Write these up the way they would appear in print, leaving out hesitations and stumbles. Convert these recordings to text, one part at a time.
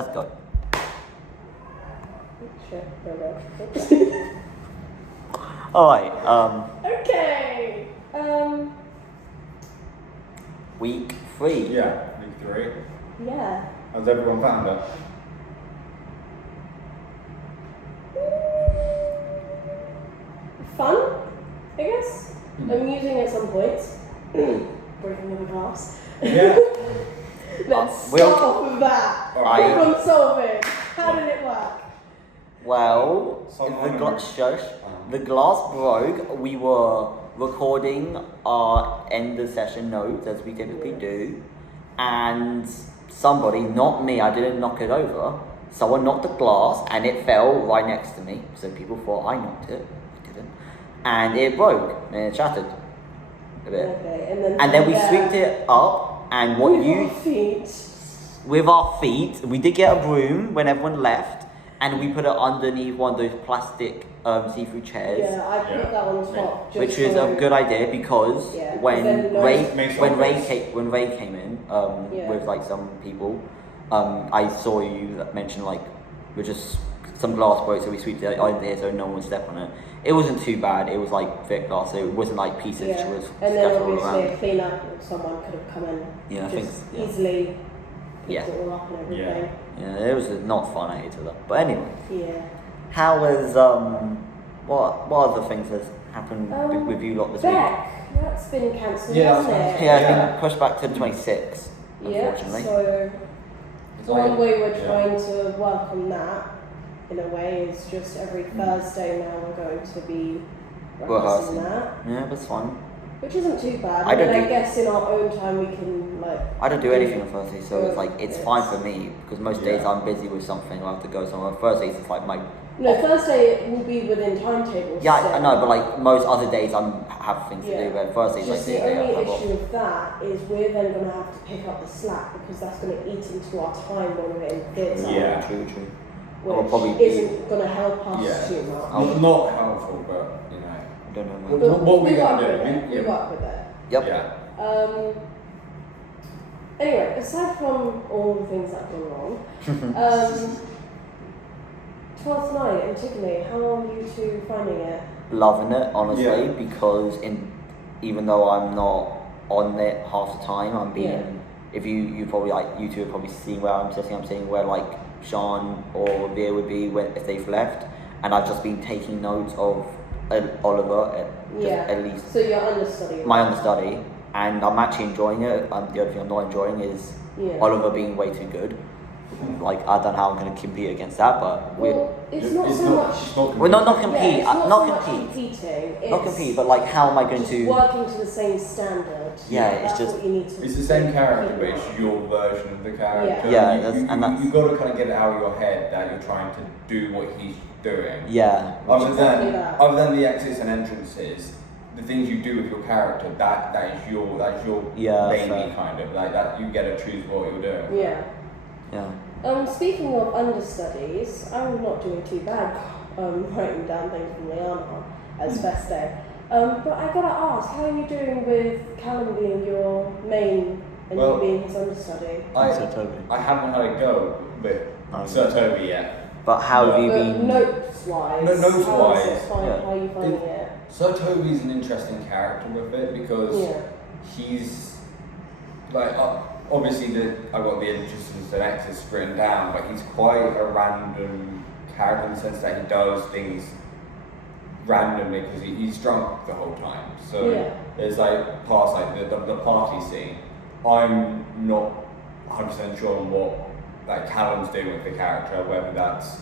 Let's go. Sure, go. Alright, Okay. week 3. Yeah, week 3. Yeah. Has everyone found it? Fun, I guess. Amusing at some points. Breaking of a glass. Yeah. Let's we'll- start off with that. Alright. Problem solving. How did it work? Well, Someone- the glass broke. We were recording our end of session notes as we typically do, and somebody, not me, I didn't knock it over. Someone knocked the glass and it fell right next to me. So people thought I knocked it. I didn't. And it broke and it shattered a bit. Okay, And then we sweeped it up, and what with you our feet. with our feet, we did get a broom when everyone left, and we put it underneath one of those plastic see-through chairs, Yeah, I put Yeah. that on top. Just which is so a good idea because Yeah, when then no- Ray Makes when Ray obvious. came in Yeah. with like some people, I saw you mention like we just some glass broke, so we swept it under here so no one would step on it. It wasn't too bad. It was like thick glass, so it wasn't like pieces Yeah. was And then scattered all obviously around. a cleaner, someone could have come in. Yeah, I just think yeah. easily Yeah. picked it all up and everything. Yeah, it was not fun. I hated that. But anyway. Yeah. How was what other things has happened with you lot this week? Beck, that's been cancelled, Yeah, hasn't that's it? Yeah, it's been pushed back to the 26th, Yeah, unfortunately. so It's one like- way we're yeah. trying to work on that, in a way, is just every Mm. Thursday now we're going to be Rehearsing. rehearsing that, Yeah, that's fun. which isn't too bad. I don't I do- guess in our own time we can like. I don't do anything on Thursday, so it's like it's Yes. fine for me because most days Yeah. I'm busy with something. I have to go somewhere. Thursdays it's like my No, Thursday will be within timetables. yeah, still. I know, but like most other days I'm have things to Yeah. do. But Thursdays like Just the the day I only have off. issue with that is we're then going to have to pick up the slack because that's going to eat into our time when we're in theatre. Yeah. True. Which I'll probably be- isn't going to help us Yeah. too much. Not helpful, but you know. I don't know. Well, Man. what we we gonna work do? with it. We- We work with it. Yep. Yeah. Anyway, aside from all the things that have gone wrong, 12th night, Antigone, how are you two finding it? Loving it honestly Yeah. because even though I'm not on it half the time, I'm being. Yeah. If you probably like you two have probably seen where I'm sitting where like Sean or Veer would be if they've left, and I've just been taking notes of Oliver at least So you're understudying. my understudy, and I'm actually enjoying it. The other thing I'm not enjoying is Yeah. Oliver being way too good. Like I don't know how I'm going to compete against that, but Well, it's not so much. we're not Yeah, compete. it's not, Not so much compete. competing. It's Not compete, but like how am I going just to? working to the same standard. Yeah, it's that's just- what you need to. It's the same character, keep but up. it's your version of the character. Yeah, You- that's- you, and that's- you've got to kind of get it out of your head that you're trying to do what he's doing. Yeah. Other Exactly than that. other than the exits and entrances, the things you do with your character, that is your Yeah, baby fair. kind of like that. You get to choose what you're doing. Yeah. Yeah. Speaking of understudies, I'm not doing too bad writing down things from Liana as first day. But I gotta ask, how are you doing with Callum being your main and Well, you being his understudy? So Toby. I haven't had a go with Sir Toby yet. But how have you But been? notes wise, Notes-wise, yeah. how are you finding it? Sir Toby's an interesting character with it because Yeah. he's like obviously I've got the entrances and exits written down, but he's quite a random character in the sense that he does things randomly because he's drunk the whole time. So Yeah. there's like parts like the party scene. I'm not 100% sure on what like Callum's doing with the character, whether that's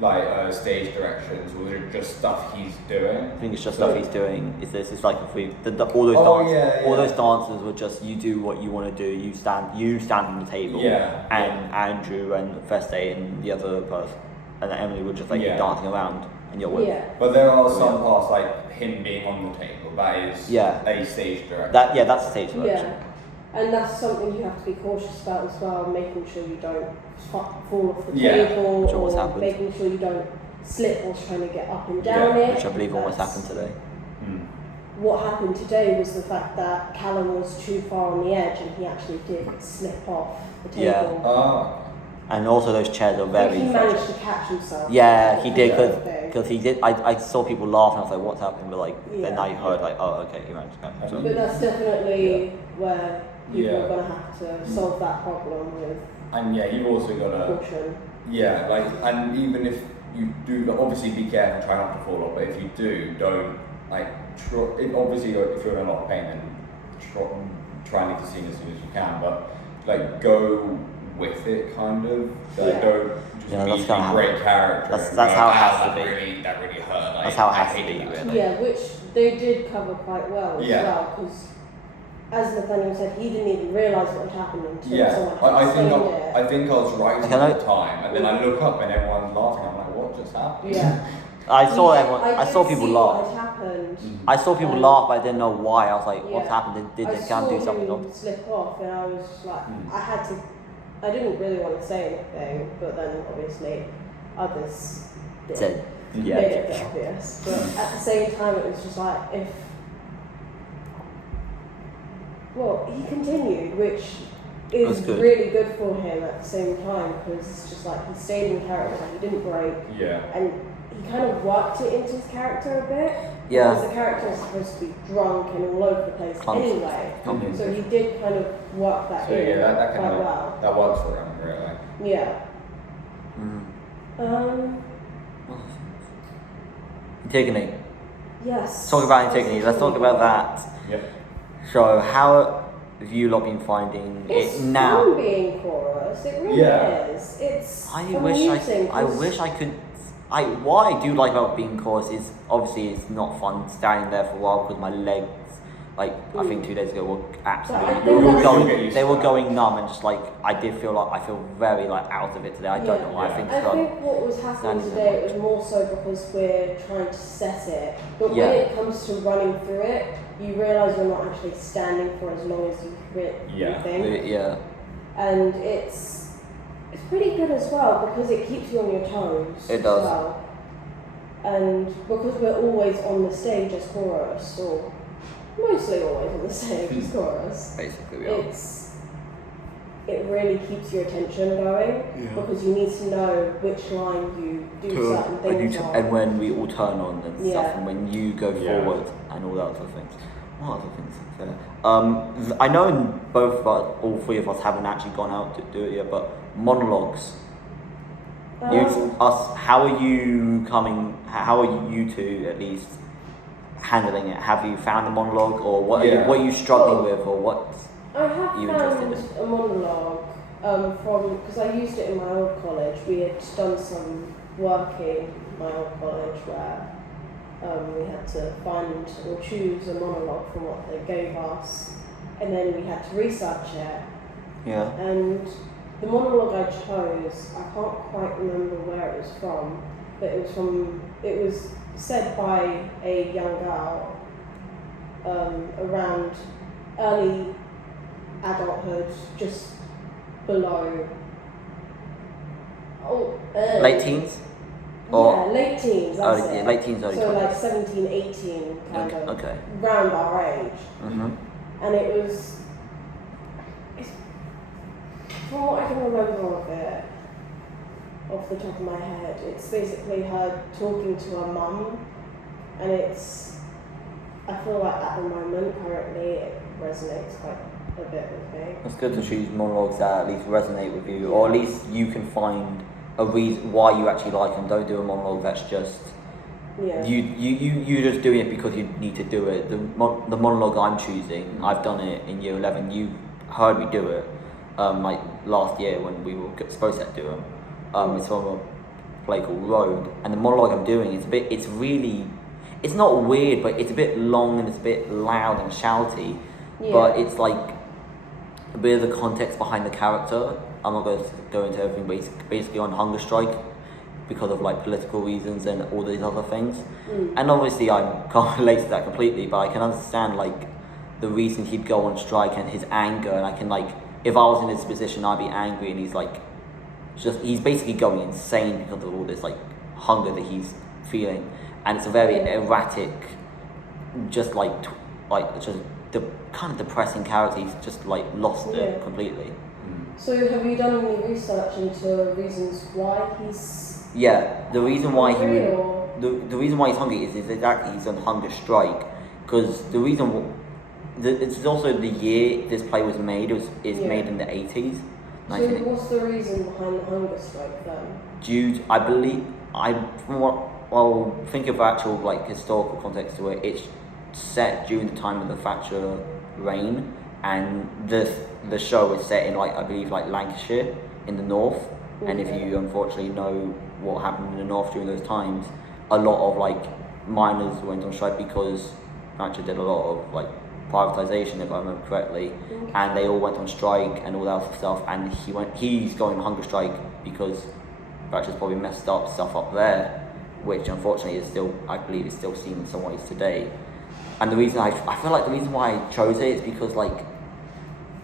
like stage directions or just stuff he's doing. I think it's just stuff he's doing. It's like if we all those Oh, dances, yeah, all yeah. those dances were just you do what you want to do. You stand on the table. Yeah, And Andrew and Feste and the other person and Emily were just like Yeah. dancing around and you're with. Yeah. But there are some Yeah. parts like him being on the table. That is Yeah. a stage direction. That's stage direction. Yeah. And that's something you have to be cautious about as well, making sure you don't fall off the Yeah, table which almost or happened. making sure you don't slip whilst trying to get up and down Yeah, it. Which I believe almost That's- happened today. Hmm. What happened today was the fact that Callum was too far on the edge and he actually did slip off the Yeah. table. Ah, And also those chairs are I very think he fragile. managed to catch himself. Yeah, he did Okay. because he did. I saw people laugh and I was like, "What's happening?" But like then Yeah. now you heard like, "Oh, okay, he managed to catch himself." But that's definitely where people Yeah. are going to have to solve that problem with And yeah, you've also got to caution. yeah, like, and even if you do, like, obviously be careful, try not to fall off. But if you do, don't like. Obviously, if you're in a lot of pain, then try and leave the scene as soon as you can. But like, go with it, kind of. Like, Yeah. don't just Yeah, be that's a kinda how- great character. that's- and that's go, how it "Ah, has to that be." That really hurt. Like, That's how it I has to hated be, that. really. Yeah, which they did cover quite well as Yeah. well, because as Nathaniel said, he didn't even realise what had happened until Yeah, someone I think explained it. I think I was writing Okay, at the time, and then I look up and everyone's laughing. I'm like, what just happened? Yeah. I saw He- everyone. I did saw people see laugh. What had happened. I saw people laugh, but I didn't know why. I was like, "What's Yeah. happened? Did I the gun do saw something?" him slip off, and I was just like, Mm. I didn't really want to say anything, but then obviously others did. Said, Made yeah. it a bit obvious, but at the same time, it was just like well, he continued, which That's is good. really good for him at the same time, because it's just like he stayed in character, he didn't break, Yeah. and he kind of worked it into his character a bit. Yeah. Because the character is supposed to be drunk and all over the place Clumsy. anyway. Clumsy. So he did kind of work that So in yeah, that quite kind of well. that works for him, really. Yeah. Mm. Antigone. Yes. Talk about Antigone. Let's talk about that. Yep. So, how have you lot been finding It's it now? fun being chorus. It really Yeah. is. It's I amusing. wish I could. What I do like about being chorus is obviously it's not fun standing there for a while because my legs, like I think 2 days ago, were absolutely think they were that's- You'll get going used they to were that. going numb and just like I did feel like I feel very like out of it today. I don't know why. I Yeah. think I so. think what was happening Standing today was more so because we're trying to set it. But Yeah. when it comes to running through it, you realise you're not actually standing for as long as you think. Yeah. And it's pretty good as well because it keeps you on your toes. It as does. well. And because we're always on the stage as chorus, or mostly always on the stage as chorus, Basically, we are. it really keeps your attention going because you need to know which line you do certain things on. And when we all turn on and stuff, Yeah. and when you go Yeah. forward and all that other things. What other things is there? I know in both of us, all three of us haven't actually gone out to do it yet, but monologues. How are you coming? How are you two at least handling it? Have you found a monologue, or what? Yeah. What are you struggling Well, with, or what? I have You found interested a monologue from because I used it in my old college. We had done some work in my old college where we had to find or choose a monologue from what they gave us, and then we had to research it. Yeah. And the monologue I chose, I can't quite remember where it was from, but it was said by a young girl around early adulthood, just below. Late teens. Or Yeah, late teens, that's early, it. late teens, early So 20s. like 17, 18, kind of, Okay. round our age. Mhm. And it's, from what I can remember of it, off the top of my head, it's basically her talking to her mum, and I feel like at the moment, currently, it resonates quite a bit with me. It's good to choose monologues that at least resonate with you, or at least you can find a reason why you actually like them. Don't do a monologue that's just Yeah. you just doing it because you need to do it. The monologue I'm choosing, I've done it in year 11. You heard me do it, like last year when we were supposed to do them. It's from a play called Road, and the monologue I'm doing is it's not weird, but it's a bit long and it's a bit loud and shouty. Yeah. But it's like a bit of the context behind the character. I'm not going to go into everything, but he's basically on hunger strike because of like political reasons and all these other things. And obviously I can't relate to that completely, but I can understand like the reasons he'd go on strike and his anger, and I can like, if I was in his position, I'd be angry, and he's basically going insane because of all this like hunger that he's feeling, and it's a very erratic, just kind of depressing character. He's just like lost Yeah. it completely. So have you done any research into reasons why he's Yeah, the reason why he hungry, would, or the reason why he's hungry is exactly he's on hunger strike, because the reason it's also the year this play was made. It's Yeah. made in the 80s. so what's the reason behind the hunger strike then? Due to, I believe, from what, well, think of actual like historical context to it, it's set during the time of the Thatcher reign, and the show is set in like, I believe, like Lancashire in the north. And if Okay. you unfortunately know what happened in the north during those times, a lot of like miners went on strike because Thatcher did a lot of like privatization, if I remember correctly, Okay. and they all went on strike and all that sort of stuff. And he's going on hunger strike because Thatcher's probably messed up stuff up there, which unfortunately is still, I believe, is still seen in some ways today. And the reason I feel like the reason why I chose it is because like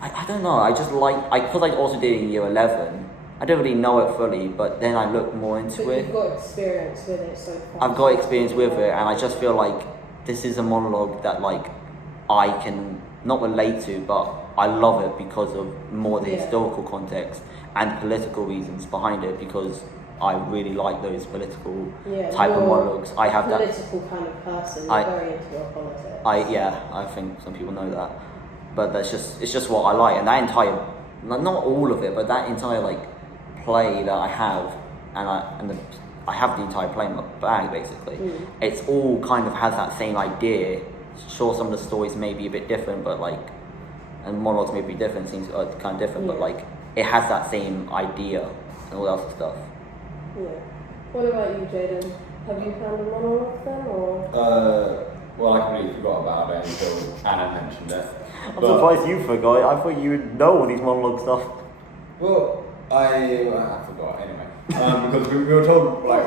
I don't know, I just like, because I also did it in year 11. I don't really know it fully, but then I looked more into But it. you've got experience with it so far. I've got experience with it, and I just feel like this is a monologue that like I can not relate to, but I love it because of more the Yeah. historical context and political reasons behind it, because I really like those political Yeah, type of you're monologues. I have that. political kind of person. You're I- very into your politics. I think some people know that, but it's just what I like, and that entire, not all of it, but that entire like play that I have, I have the entire play in my bag basically. Mm. It's all kind of has that same idea. Sure, some of the stories may be a bit different, but like, and monologues may be different, seems kind of different, but Yeah. like it has that same idea and all that sort of stuff. Yeah. What about you, Jaden? Have you found a monologue then, or? Well, I completely forgot about it until Anna mentioned it. I'm But- surprised you forgot. I thought you would know all these monologue stuff. Well, I forgot anyway. Because we were told like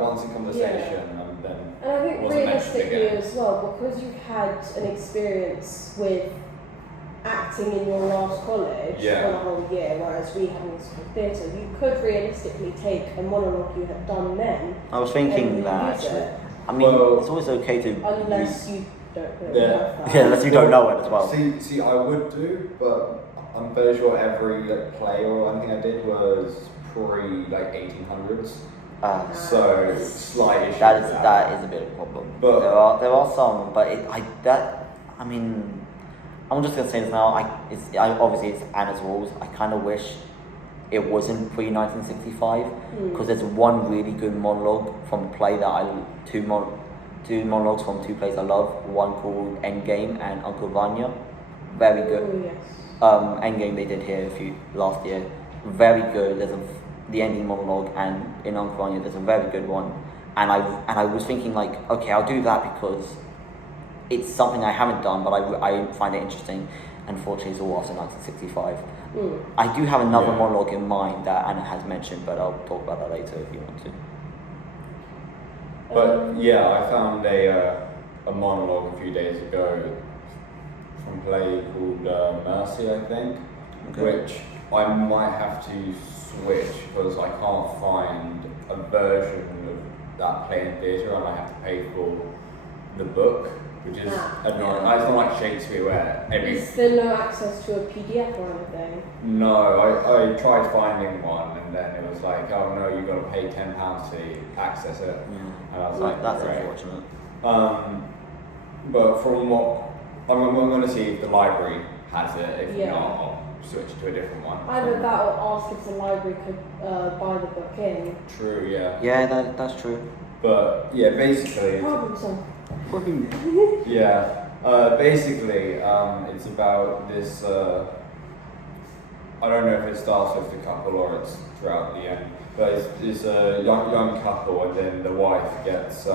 once in conversation, and then And I think wasn't mentioned realistically again. as well, because you've had an experience with acting in your last college Yeah. for a whole year, whereas we had musical theatre, you could realistically take a monologue you had done then, I was thinking and that reuse actually. it, I mean, Well- it's always okay to unless you don't really Yeah. have that. Yeah, unless you don't know it as well. See, I would do, but I'm fairly sure every like play or anything I did was pre like 1800s. So slight issue. that with is that is a bit of a problem. But- there are some, but I mean, I'm just gonna say this now. Obviously it's Anna's rules. I kind of wish it wasn't pre 1965 because there's one really good monologue from a play that two monologues from two plays I love. One called Endgame and Uncle Vanya. Very good. Oh, yes. Endgame they did here last year. Very good. There's the ending monologue, and in Uncle Vanya there's a very good one. And I was thinking like, okay, I'll do that because it's something I haven't done, but I find it interesting. Unfortunately, it's all after 1965. I do have another Yeah. monologue in mind that Anna has mentioned, but I'll talk about that later if you want to. But yeah, I found a monologue a few days ago from a play called Mercy, I think, Okay. which I might have to switch because I can't find a version of that play in theatre, and I have to pay for the book, which is annoying. Yeah. It's not like Shakespeare where Is there no access to a PDF or anything? No, I tried finding one, and then it was like, oh no, you've got to pay £10 to access it. And I was like, That's great. unfortunate. But from what I'm going to see if the library has it. If Yeah. not, I'll switch to a different one. Either that or ask if the library could buy the book in. True, yeah. Yeah, that's true. But yeah, basically, Problem solved. yeah. Basically, it's about this. I don't know if it starts with the couple or it's throughout the end. But it's a young couple, and then the wife gets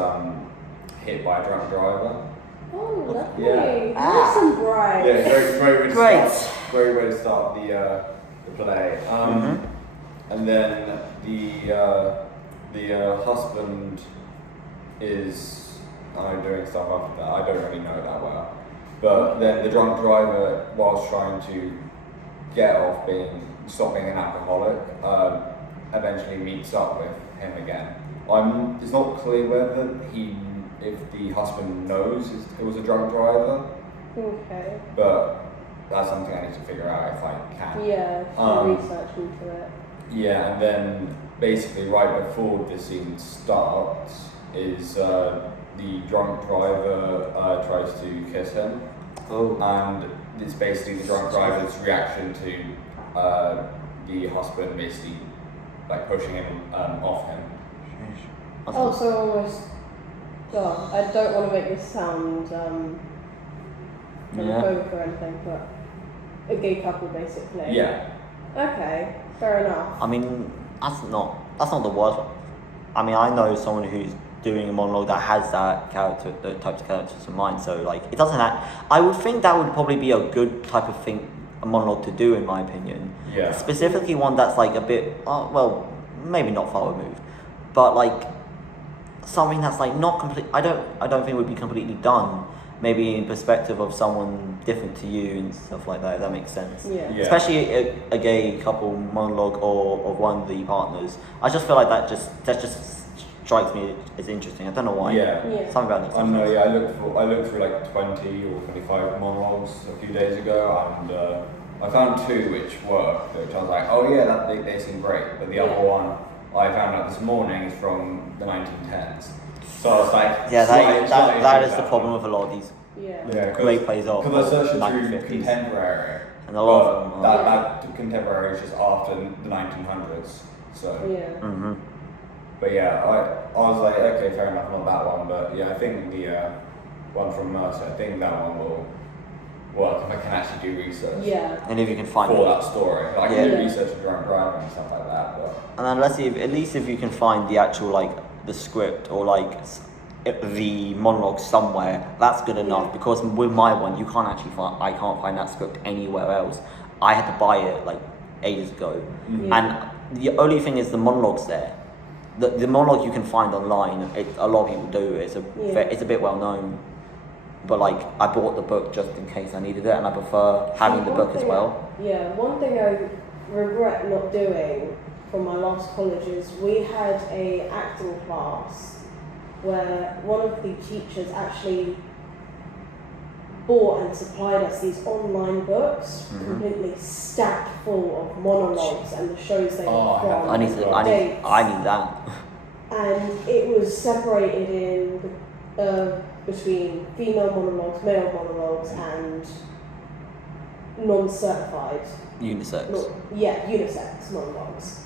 hit by a drunk driver. Oh, lovely. Yeah. Nice and bright. Yeah, great way to Great. start. Great way to start the play. And then the husband is doing stuff after that. I don't really know that well. But then the drunk driver, whilst trying to get off stop being an alcoholic, eventually meets up with him again. It's not clear whether if the husband knows it was a drunk driver, Okay. but that's something I need to figure out if I can. Yeah, research into it. Yeah, and then basically right before the scene starts is the drunk driver tries to kiss him, and it's basically the drunk driver's reaction to the husband basically like pushing him off him. Oh, so almost. God, I don't want to make this sound homophobic or anything, but a gay couple basically. Yeah. Okay, fair enough. I mean, that's not the worst. I mean, I know someone who's doing a monologue that has that character, the types of characters in mind. So like, it doesn't have. I would think that would probably be a good type of thing, a monologue to do, in my opinion. Yeah. Specifically, one that's like a bit, well, maybe not far removed, but like something that's like not complete. I don't think would be completely done. Maybe in perspective of someone different to you and stuff like that. If that makes sense. Yeah. Yeah. Especially a gay couple monologue or of one of the partners. I just feel like that just strikes me as interesting. I don't know why. Yeah. Yeah. Something about it. I know. Yeah, I looked through like 20 or 25 monologues a few days ago, and I found 2 which worked. Which I was like, oh yeah, they seem great. But the other one I found out this morning is from the 1910s. So I was like, Yeah, slightly that is that the problem one. with a lot of these Yeah. great plays of Because I searched through 1950s. contemporary, And a lot of them are- that contemporary is just after the 1900s. So, Yeah. Mm-hmm. but yeah, I was like, okay, fair enough, not that one, but yeah, I think the one from Mercer, I think that one will work if I can actually do research Yeah. And if you can find for it. that story. I can Yeah. do research for drunk driving and stuff like that, but And then let's see if, at least if you can find the actual like the script or like the monologue somewhere, that's good enough. Yeah. Because with my one, you can't actually find. I can't find that script anywhere else. I had to buy it like ages ago, Yeah. and the only thing is the monologue's there. The monologue you can find online. A lot of people do. It's a bit well known, but like I bought the book just in case I needed it, and I prefer having the One book as thing- well. Yeah, one thing I regret not doing from my last college is we had a acting class where one of the teachers actually bought and supplied us these online books, Mhm. completely stacked full of monologues and the shows they Oh, were I have from. I need dates. that. And it was separated in between female monologues, male monologues, and non-certified, Unisex. unisex monologues.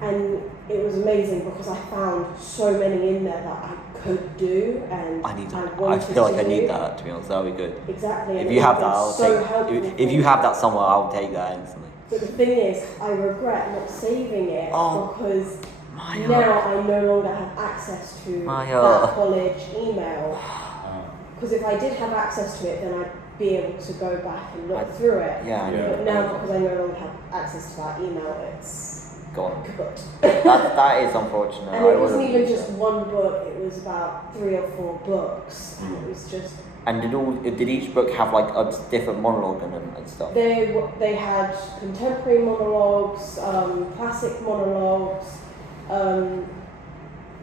And it was amazing because I found so many in there that I could do, and I wanted feel like to I need do. that, to be honest. That would be good. Exactly. If and you it have that, was I'll so take. helpful If for you me. have that somewhere, I'll take that instantly. But the thing is, I regret not saving it Oh, because Maya. now I no longer have access to Maya. that college email. um, Because if I did have access to it, then I'd be able to go back and look I- through it. Yeah, I Yeah. know. But now, because I no longer have access to that email, it's Gone. kaput. That is unfortunate. And I it wasn't would've even used just that. one book; it was about 3 or 4 books, and it was just And did each book have like a different monologue in them and stuff? they had contemporary monologues, classic monologues,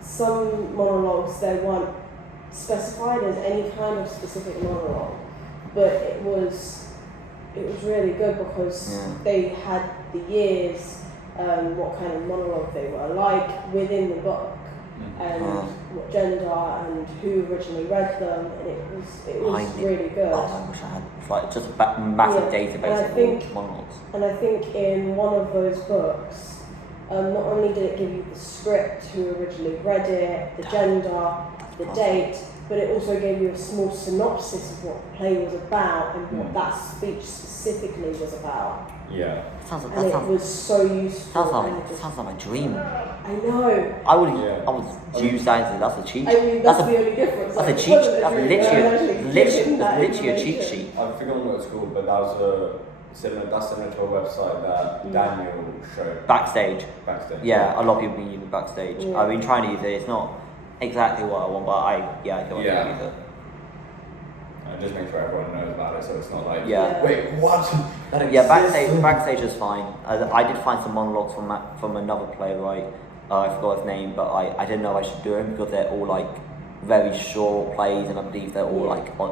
some monologues they weren't specified as any kind of specific monologue, but it was really good because Yeah. they had the years, what kind of monologue they were like within the book, and Yeah. what gender and who originally read them, and it was I need- really good. Oh, I wish I had. It's like just a massive Yeah, database and I of all think- monologues. And I think in one of those books, not only did it give you the script, who originally read it, the gender, the date, but it also gave you a small synopsis of what the play was about and what that speech specifically was about. yeah. Sounds And it was so useful. and it just- sounds like my dream. I know. I would Yeah. use that as that's a cheat. I mean, that's a the only difference. that's a Like, cheat. it wasn't a That's dream, I was actually given that literally a cheat information. sheet. I've forgotten what it's called, but that was that's similar to a website that Daniel showed Backstage. backstage. Yeah, a lot of people been using Backstage. Yeah. I've been trying to use it. It's not exactly what I want, but I can Yeah. use it. And just make sure everyone knows about it, so it's not like, Yeah. wait, what? That Yeah, exists? backstage is fine. I did find some monologues from another playwright. I forgot his name, but I didn't know I should do them because they're all like very short plays, and I believe they're all Yeah. like on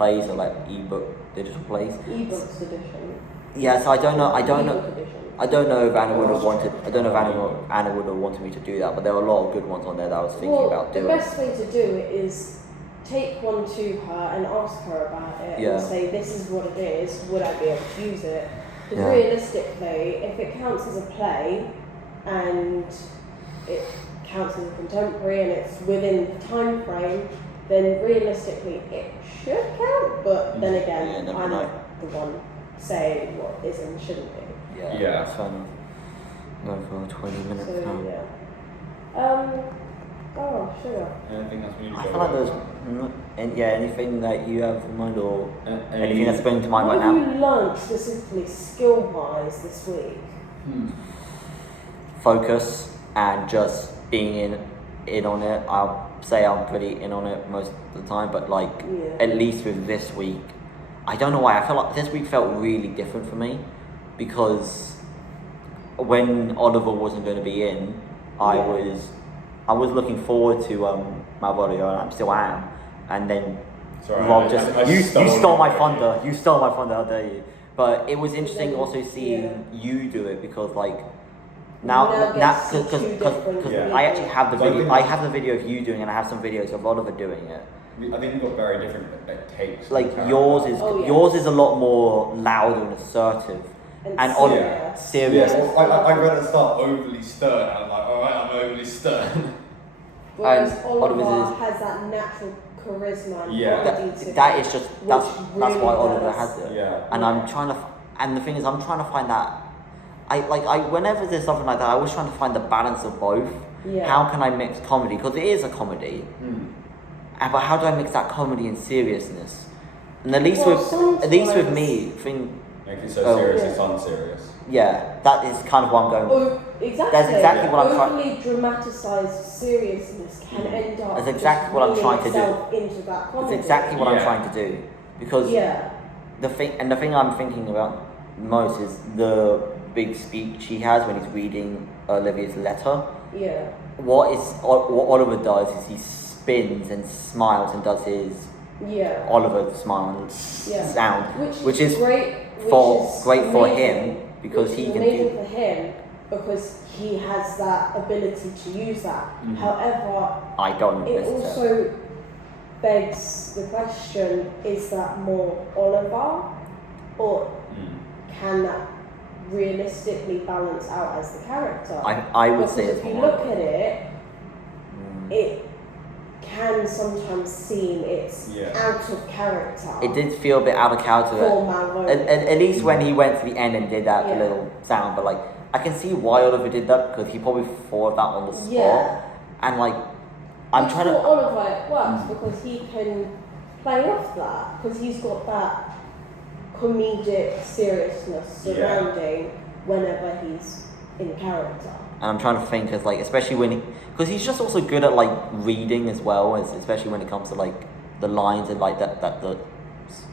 plays or like ebook digital plays. Ebooks edition. Yeah, so I don't know. Ebook edition. I don't know if Anna would have wanted. I don't know if Anna would have wanted me to do that, but there were a lot of good ones on there that I was thinking about doing. The best way to do it is take one to her and ask her about it Yeah. and say, this is what it is, would I be able to use it? Because Yeah. realistically, if it counts as a play and it counts as a contemporary and it's within the time frame, then realistically it should count, but then Yeah, again, never I'm know. not the one saying what is and shouldn't be. Yeah. That's fair enough. Going for 20 minutes So, now. yeah. Oh, sugar. Anything else we need to I go feel like there's over? anything that you have in mind or Any- anything that's springing to mind What right have now. you learned specifically skill-wise this week? Focus and just being in on it. I'll say I'm pretty in on it most of the time, but like Yeah. at least with this week, I don't know why. I feel like this week felt really different for me because when Oliver wasn't going to be in, I Yeah. was looking forward to Malvolio, and I still am. And then Sorry, Rob just I you stole my your thunder. idea. You stole my thunder. How dare you? But it was interesting also seeing Yeah. you do it because like You now get to see because two different people. I actually have the So I video. think I that's- have the video of you doing it, and I have some videos of Oliver doing it. I think we've got very different takes. Like on yours character. is Oh, yeah. yours is a lot more louder and assertive, and serious. Yeah. serious. Yeah, well, I read at the start overly stern. I was like, alright, I'm overly stern. Whereas And Oliver Oliver's has that natural charisma and Yeah. quality to That him, is just which that's why really Oliver does. has it. Yeah. And I'm trying to, and the thing is, I'm trying to find that. I whenever there's something like that, I always trying to find the balance of both. Yeah. How can I mix comedy? Because it is a comedy, but how do I mix that comedy and seriousness? And at least Well, at least with sometimes- me, Make it so Oh. serious, Yeah. it's unserious. yeah, that is kind of what I'm going. Oh, exactly. That's exactly what I'm trying- Overly dramatised seriousness can end up That's exactly just what I'm reeling trying to do. itself into that That's comedy. exactly what I'm Yeah. trying to do because Yeah. the thing I'm thinking about most is the big speech he has when he's reading Olivia's letter. Yeah. What Oliver does is he spins and smiles and does his Yeah. Oliver smile and Yeah. sound, Which is great. great for amazing, him because which he is can amazing do. for him because he has that ability to use that. Mhm. However, I don't it necessarily. also begs the question: is that more Oliver, or can that realistically balance out as the character? I would because say it's if you more look Oliver. at it, Mm. it can sometimes seem it's Yeah. out of character. It did feel a bit out of character. for Malvolio. At least when he went to the end and did that Yeah. little sound, but like I can see why Oliver did that because he probably thought of that on the spot. Yeah. And like I'm But trying for to. Oliver it works because he can play off that because he's got that comedic seriousness Yeah. surrounding whenever he's in character. And I'm trying to think as like, especially when because he's just also good at like reading as well, especially when it comes to like the lines and like the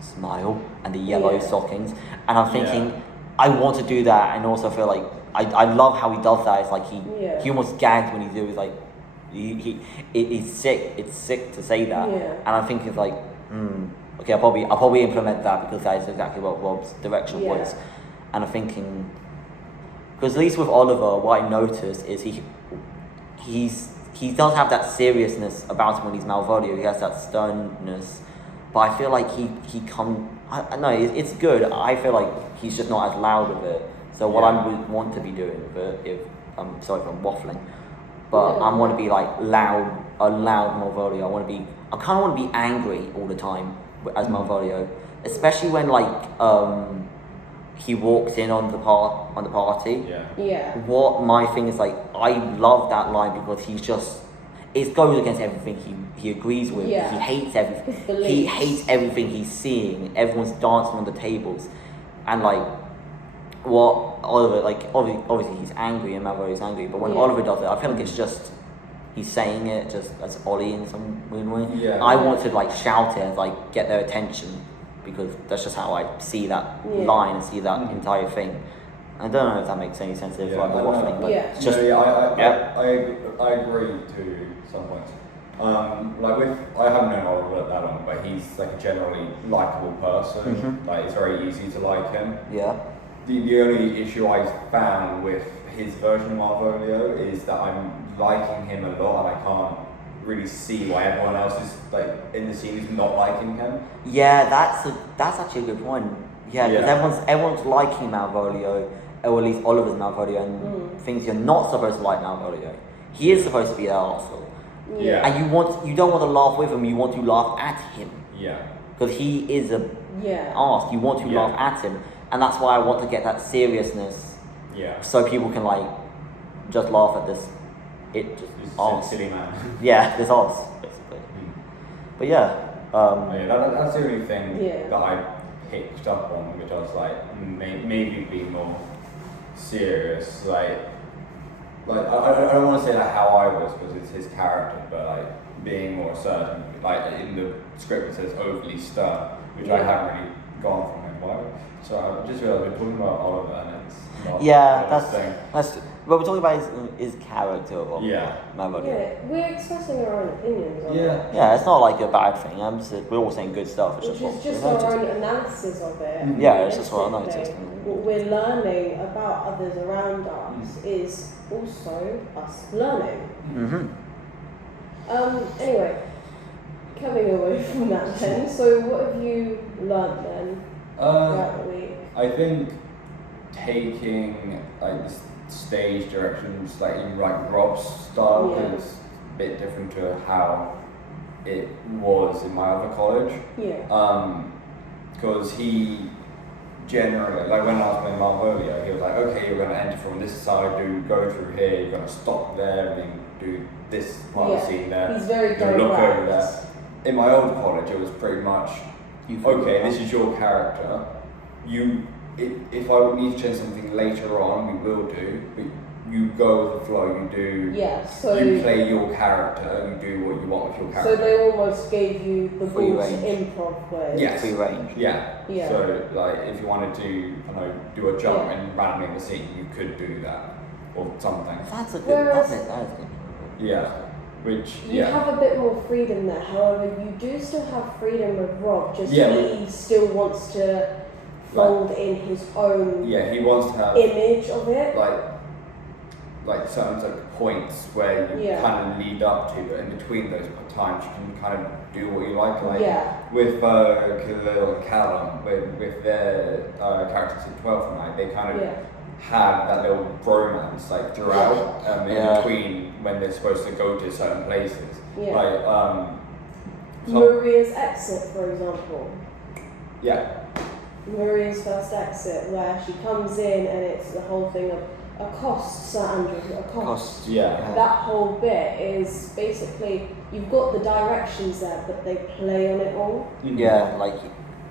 smile and the yellow Yeah. stockings. And I'm thinking, Yeah. I want to do that, and also feel like I love how he does that. It's like Yeah. he almost gags when he do it. Like he's sick. It's sick to say that. Yeah. And I'm thinking like, okay, I'll probably implement that because that is exactly what Rob's direction Yeah. was. And I'm thinking. Because at least with Oliver, what I noticed is he does have that seriousness about him when he's Malvolio. He has that sternness, but I feel like I know it's good. I feel like he's just not as loud with it. So what Yeah. I would want to be doing with it, if I'm sorry if I'm waffling, but Yeah. I want to be like a loud Malvolio. I kind of want to be angry all the time as Malvolio, especially when like he walks in on the party. Yeah. Yeah. What my thing is like, I love that line because it goes against everything he agrees with. Yeah. He hates His everything. He beliefs. hates everything he's seeing. Everyone's dancing on the tables, and like what Oliver like obviously he's angry and Malvolio's angry, but when Yeah. Oliver does it, I feel like it's just he's saying it just as Ollie in some weird way. Yeah. I want to like shout it and like get their attention because that's just how I see that Yeah. line and see that Mhm. entire thing. I don't know if that makes any sense if Yeah, I'm I know. waffling, but Yeah. it's just no, yeah, yeah. I agree to some points. Like I haven't known Oliver that long, but he's like a generally likable person. Mhm. Like it's very easy to like him. Yeah. The only issue I found with his version of Marvolio is that I'm liking him a lot, and I can't really see why everyone else is like in the scene is not liking him. Yeah, that's actually a good point. Yeah, because Yeah. everyone's liking Malvolio, or at least Oliver's Malvolio, and thinks you're not supposed to like Malvolio. He is supposed to be an arsehole. Yeah. And you don't want to laugh with him, you want to laugh at him. Yeah. Because he is a Yeah. arse, you want to Yeah. laugh at him. And that's why I want to get that seriousness, Yeah. so people can like, just laugh at this, He's a arse. silly man. Yeah, this arse, basically. But yeah, Yeah, that's the only thing Yeah. that I picked up on, which I was like, maybe be more serious. Like I don't want to say like how I was, because it's his character, but like being more certain. Like in the script it says overly stern, which I Yeah. haven't really gone from him. Why? So I just realised we're talking about Oliver, and it's not. yeah, not that's, his thing. but we're talking about his character of Yeah. Malvolio. Yeah, we're expressing our own opinions on it. Yeah. Yeah, it's not like a bad thing. We're all saying good stuff. It's Which just is what just we our noticed. own analysis of it. Yeah, it's just what I Realistically, noticed. What we're learning about others around us is also us learning. Mm-hmm. Anyway, coming away from that then, so what have you learned then throughout the week? I think taking like the stage directions, like in like Rob's style, Yeah. is a bit different to how it was in my other college. Yeah. Because he generally, like when I was playing Malvolio, he was like, okay, you're going to enter from this side, go through here, you're going to stop there, and then do this part of the scene there. He's very You're gonna look over direct. there. In my old college, it was pretty much, okay, this is your character. If I need to change something later on, we will do. But you go with the flow. You do. Yeah, so You play your character. You do what you want with your so character. they almost gave you the Free ball to range. improv with. Yes. Free range. Yeah. Yeah. So like, if you wanted to, I don't know, do a jump Yeah. and randomly in the scene, you could do that or something. That's a good. Whereas- That is good. Yeah. Which You yeah. have a bit more freedom there. However, you do still have freedom with Rob. Just Yeah, he still wants to fold in his own Yeah. He wants to have image of it. like certain points where you Yeah. kind of lead up to, but in between those times you can kind of do what you like. Like Yeah. with Khalil and Callum, with their characters in 12th Night, they kind of Yeah. have that little bromance like throughout, in Yeah. between when they're supposed to go to certain places. Yeah. Like so, Maria's exit, for example. yeah, Maria's first exit, where she comes in and it's the whole thing of accost Sir Andrew, accost. Cost. yeah, That whole bit is basically you've got the directions there, but they play on it all. Yeah, like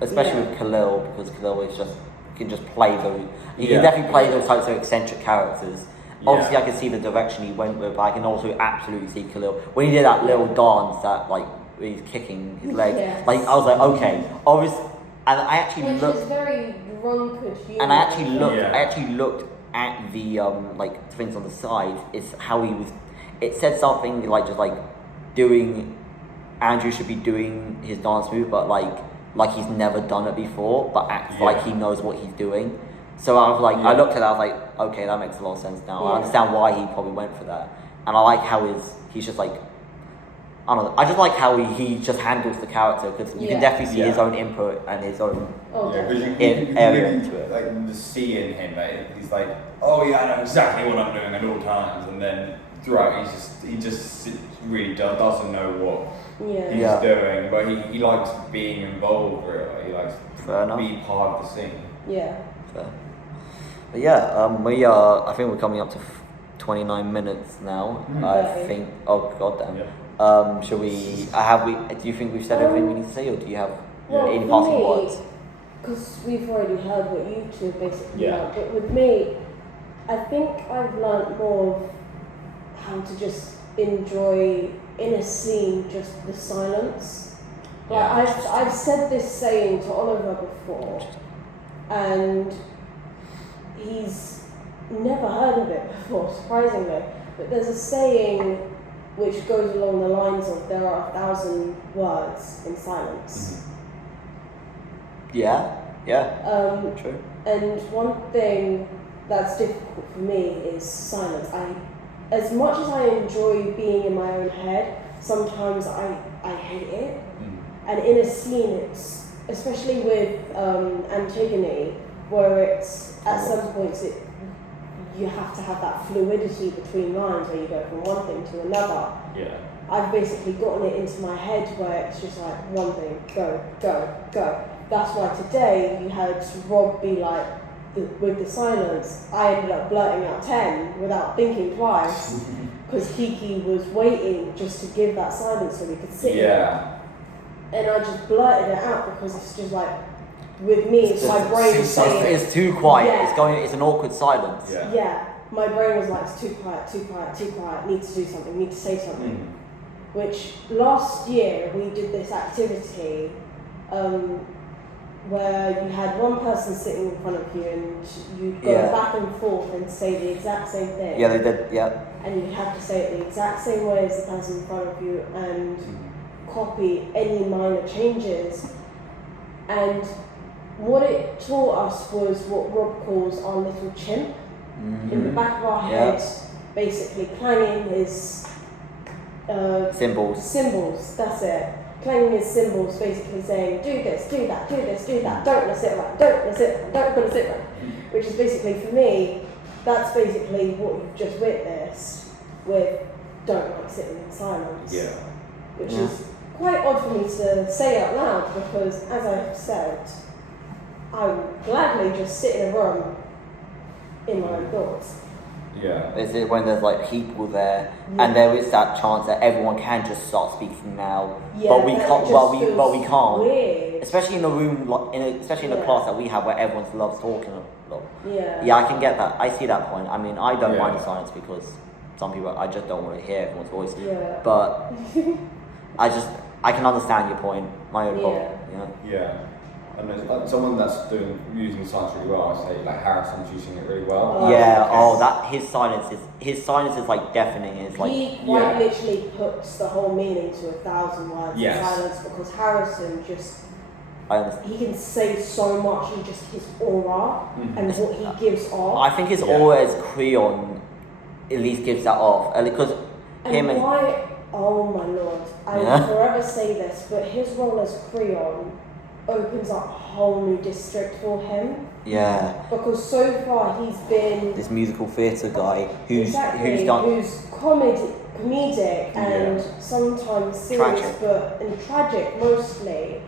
especially Yeah. with Khalil, because Khalil is just can just play those. You Yeah. can definitely play those types of eccentric characters. Yeah. Obviously, I can see the direction he went with, but I can also absolutely see Khalil when he did that little dance that like where he's kicking his legs. Yes. Like I was like, okay, obviously, and I actually Which looked. is very drunkard humour. And I actually looked. Yeah. I actually looked at the like things on the side. It's how he was. It said something like just like doing. Andrew should be doing his dance move, but like he's never done it before, but acts like he knows what he's doing. So I was like, I Yeah. looked at that. I was like, okay, that makes a lot of sense now. Yeah. I understand why he probably went for that, and I like how he's just like. I don't know. I just like how he just handles the character, because you can Yeah. definitely see his own input and his own. Oh, yeah, because definitely. you can area really into it. like see in him that he's like, oh yeah, I know exactly what I'm doing at all times, and then throughout he just really doesn't know what Yeah. he's Yeah. doing, but he likes being involved. Really, he likes Fair to enough. be part of the scene. Yeah. Fair. But yeah, we are. I think we're coming up to 29 minutes now. I Okay. think. Oh goddamn. Yeah. Shall we? Do you think we've said everything we need to say, or do you have Well, any for passing me, words? because we've already heard what you two basically Yeah. learned, but with me, I think I've learnt more of how to just enjoy in a scene just the silence. Like Yeah. I've said this saying to Oliver before, and he's never heard of it before, surprisingly. But there's a saying which goes along the lines of there are 1,000 words in silence. Yeah. True. And one thing that's difficult for me is silence. As much as I enjoy being in my own head, sometimes I hate it. And in a scene, it's especially with Antigone, where it's at some points you have to have that fluidity between lines where you go from one thing to another. Yeah. I've basically gotten it into my head where it's just like one thing, go, go, go. That's why today you had Rob be like, with the silence, I ended up blurting out 10 without thinking twice, because Kiki was waiting just to give that silence so we could sit there. And I just blurted it out because it's just like, with me, it's my brain saying... It's too quiet, Yeah. it's an awkward silence. Yeah, my brain was like, it's too quiet, too quiet, too quiet, need to do something, need to say something. Which last year we did this activity where you had one person sitting in front of you and you'd go back and forth and say the exact same thing. Yeah, they did, yeah. And you had to say it the exact same way as the person in front of you and copy any minor changes. And what it taught us was what Rob calls our little chimp. In the back of our head, basically clanging his symbols, that's it. Clanging his symbols, basically saying, do this, do that, do this, do that, don't let it right, don't let it right, don't let it right. Which is basically, for me, that's basically what you've just witnessed with don't like sitting in silence. Yeah. Which is quite odd for me to say out loud because, as I've said, I would gladly just sit in a room in my own thoughts. Yeah. Is it when there's like people there, and there is that chance that everyone can just start speaking now, but we can't. But we can't. Weird. Especially in a room, especially in a class that we have where everyone loves talking a lot. Yeah. Yeah, I can get that. I see that point. I mean, I don't mind the silence because some people, I just don't want to hear everyone's voice. Yeah. But I can understand your point. My own point. Yeah. And there's someone that's using silence really well. I say like Harrison's using it really well. His silence is like deafening. It's like he quite literally puts the whole meaning to 1,000 words in silence because Harrison just he can say so much in just his aura and what he gives off. I think his aura as Creon at least gives that off because oh my lord, I will forever say this, but his role as Creon opens up a whole new district for him. Yeah. Because so far he's been this musical theatre guy who's comedic and sometimes serious and tragic mostly.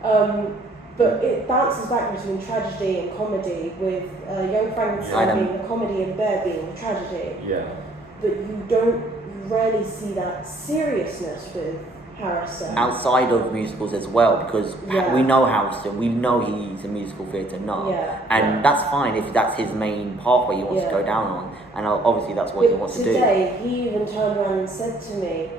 But it bounces back between tragedy and comedy, with Young Frankenstein being the comedy and Bear being the tragedy. Yeah. But you rarely see that seriousness with Harrison. Outside of musicals as well, because we know Harrison, we know he's a musical theatre nut, and that's fine if that's his main pathway he wants to go down on, and obviously that's what he wants to do. Today, he even turned around and said to me,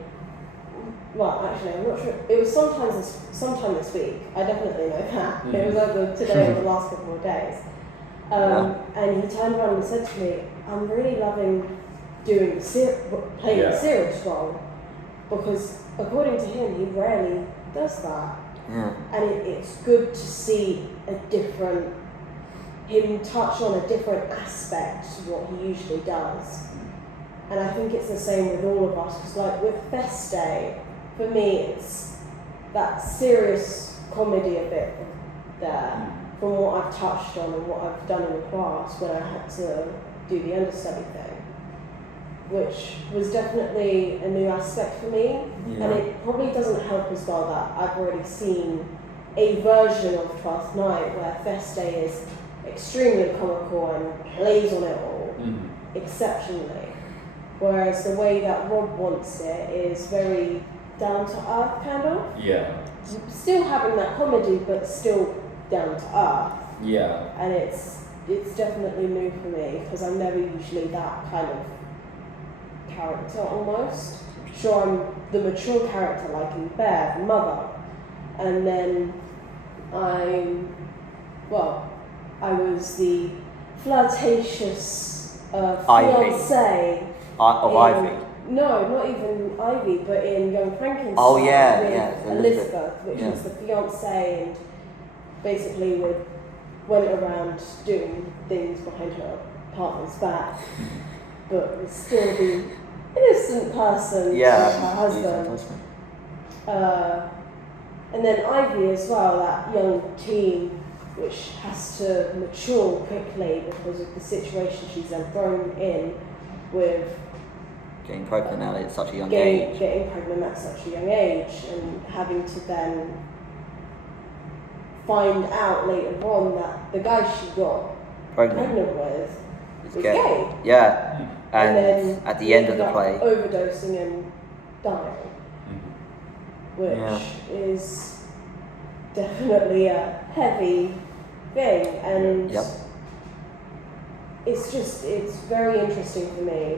well, actually, I'm not sure, it was sometime this week, I definitely know that, it was either today or the last couple of days, and he turned around and said to me, I'm really loving playing the serious role, because according to him, he rarely does that. Yeah. And it's good to see him touch on a different aspect to what he usually does. And I think it's the same with all of us, because like with Fest Day, for me, it's that serious comedy a bit there, from what I've touched on and what I've done in the class when I had to do the understudy thing, which was definitely a new aspect for me. And it probably doesn't help as well that I've already seen a version of Twelfth Night where Fest Day is extremely comical and plays on it all exceptionally, whereas the way that Rob wants it is very down to earth kind of. Yeah. Still having that comedy, but still down to earth. Yeah. And it's definitely new for me because I'm never usually that kind of character almost. Sure, I'm the mature character like in Bear, the mother, and then I was the flirtatious fiancé of Ivy. No, not even Ivy, but in Young Frankenstein. Oh, yeah, with yeah, Elizabeth, which yeah. was the fiance, and basically went around doing things behind her partner's back, but was still the innocent person to her husband. And then Ivy as well, that young teen, which has to mature quickly because of the situation she's then thrown in with Getting pregnant at such a young age. getting pregnant at such a young age, and having to then find out later on that the guy she got pregnant with It's was gay. gay. Yeah. And then at the end of the ended up play, overdosing and dying, which Yeah. is definitely a heavy thing, and Yep. it's very interesting for me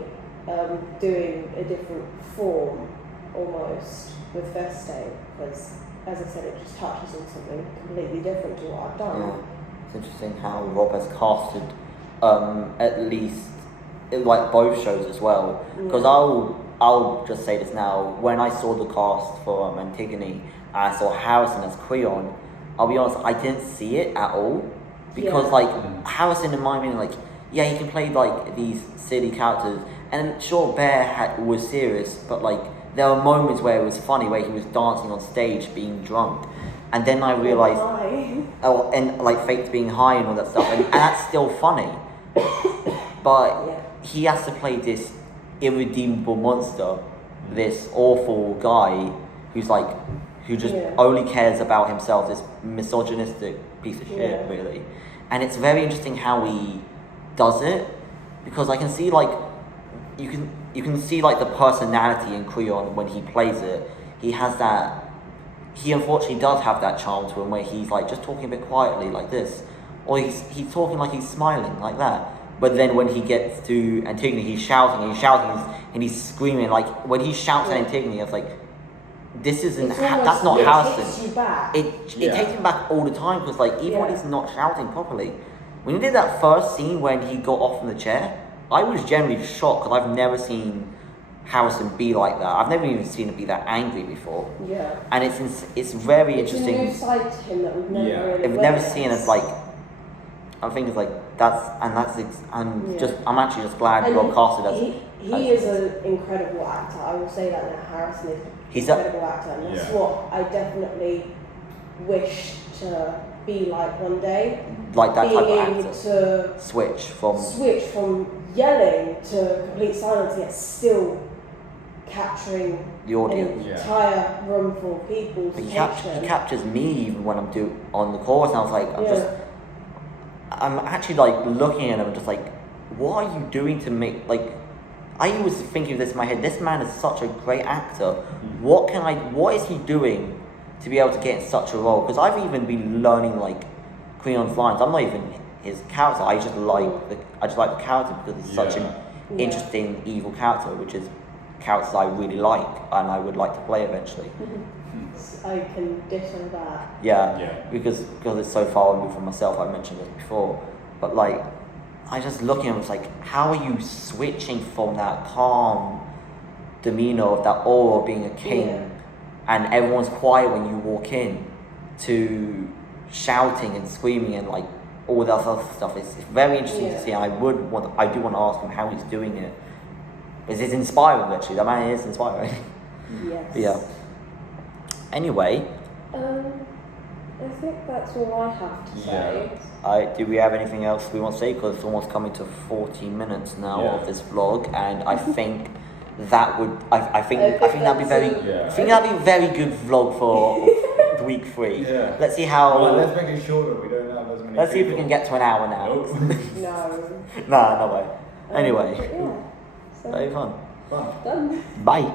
doing a different form almost with Feste, because as I said, it just touches on something completely different to what I've done. yeah, it's interesting how Rob has casted at least in, like, both shows as well. Because I'll just say this now. When I saw the cast for Antigone, and I saw Harrison as Creon, I'll be honest, I didn't see it at all. Because Yeah. like Harrison, in my opinion, like, yeah, he can play like these silly characters, and sure, Bear was serious, but like there were moments where it was funny, where he was dancing on stage being drunk, and then I realized, oh, and like Fate's being high and all that stuff, and that's still funny, but Yeah. he has to play this irredeemable monster, this awful guy who just Yeah. only cares about himself, this misogynistic piece of shit, Yeah. really. And it's very interesting how he does it, because I can see like you can see like the personality in Creon when he plays it. He has that. He unfortunately does have that charm to him where he's like just talking a bit quietly like this, or he's talking like he's smiling like that. But then when he gets to Antigone, he's shouting and he's screaming. Like when he shouts at Antigone, it's like, this isn't. It's That's not almost- Harrison. It takes you back. It Yeah. takes him back all the time, because like even when Yeah. he's not shouting properly, when he did that first scene when he got off from the chair, I was generally shocked, because I've never seen Harrison be like that. I've never even seen him be that angry before, Yeah. and it's very It's a new interesting. side to him that we've never Yeah. really I've never witnessed. seen as like. I think it's like I'm Yeah. just I'm actually just glad And Rob casted as. he is an incredible actor. I will say that now. Harrison is an He's a- incredible actor, and that's Yeah. what I definitely wish to be like one day. Like that type Being of able actor. to Switch from. switch from yelling to complete silence, yet still capturing The audience. an Yeah. entire room full of people's He attention. captures me even when I'm on the chorus, and I was like, Yeah. I'm actually like looking at him, just like, what are you doing to make, like, I was thinking of this in my head, this man is such a great actor, what is he doing to be able to get in such a role? Because I've even been learning like Creon's lines. I'm not even his character, I just like the character, because it's such an Yeah. interesting evil character, which is characters I really like and I would like to play eventually. I can ditto that. Yeah, Yeah. because it's so far removed from myself. I mentioned this before, but like, I just looking at him, it's like, how are you switching from that calm demeanor of that aura of being a king, Yeah. and everyone's quiet when you walk in, to shouting and screaming and like all that other stuff. It's very interesting Yeah. to see. I do want to ask him how he's doing it. It's inspiring, actually. That man is inspiring. Yes. But yeah. Anyway. I think that's all I have to say. Do we have anything else we want to say? Because it's almost coming to 40 minutes now Yeah. of this vlog, and I think that would I think think that'd be very that's a- I think that'd be a very good vlog for week 3. Yeah. Let's see how. Well, let's make it shorter. We don't have as many. Let's see if we people. can get to an hour now. Nope. No. Nah, no way. But Anyway, yeah. So, very fun. Fun. done. Bye.